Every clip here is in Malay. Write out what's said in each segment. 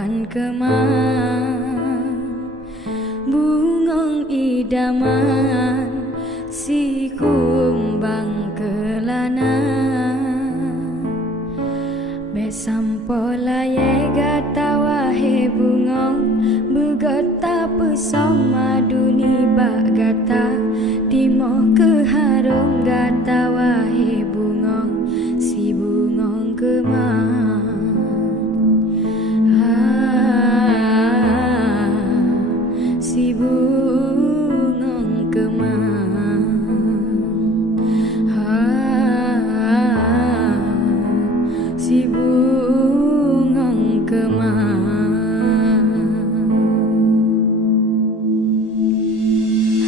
ban kemang bungong idaman si kumbang kelana besampo laye gata wahe bungong begota pesoma duni bak gata timo ke harum gata wahe bungong si bungong kemang si bungong kemang si bungong kemang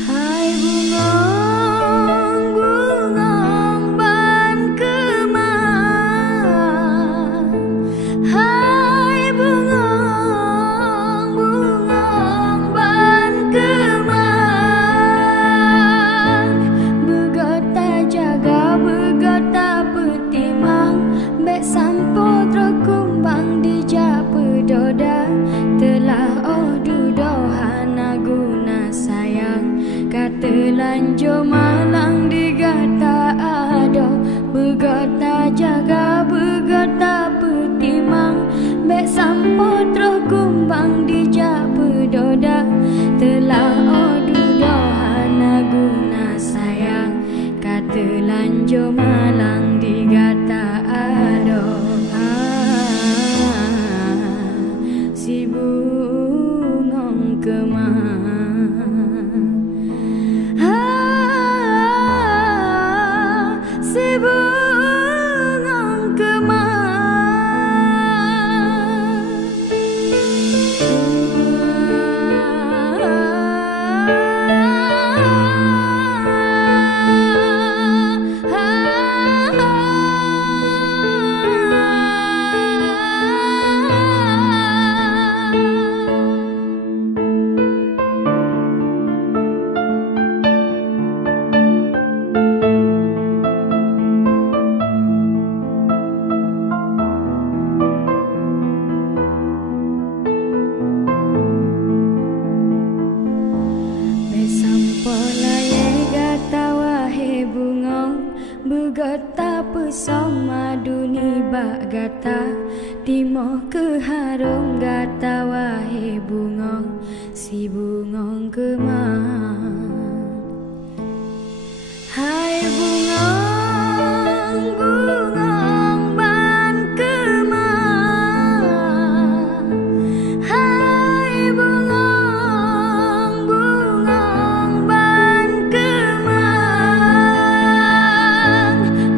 hai bungong bungong ban kemang hai bungong bungong ban kemang begota jaga begota petimang bek sampo terkumbang di japa doda telah oh dudohana guna sayang kata lanjo malang digata ado begota jaga begota petimang bek sampo terkumbang di japa doda telah oh dudohana guna sayang kata lanjo malang digata ado si bungong kemang si bungong kemang begota pesoma duni bak gata timo ke harum gata wahe bungong si bungong kemang hai bungong bungong ban kemang hai bungong bungong ban kemang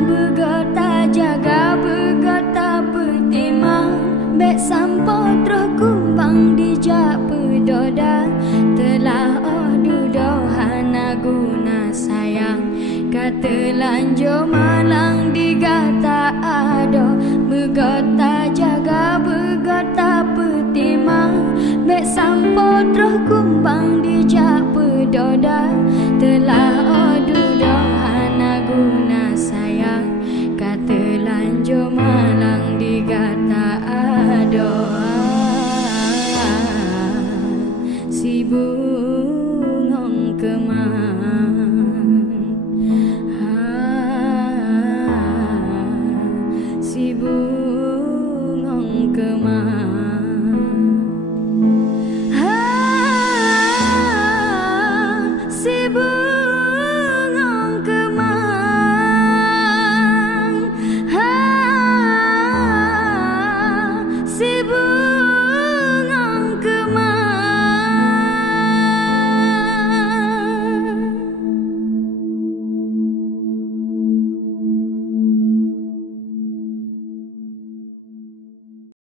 begota jaga begota petimang bek sampo terus kumbang di japa doda telah oh dudohana guna sayang kata lanjo malang digata ado begota jaga begota petimang bek sampo terus kumbang di japa doda telah oh dudohana guna sayang kata lanjo malang digata ado si bungong kemang si bungong kemang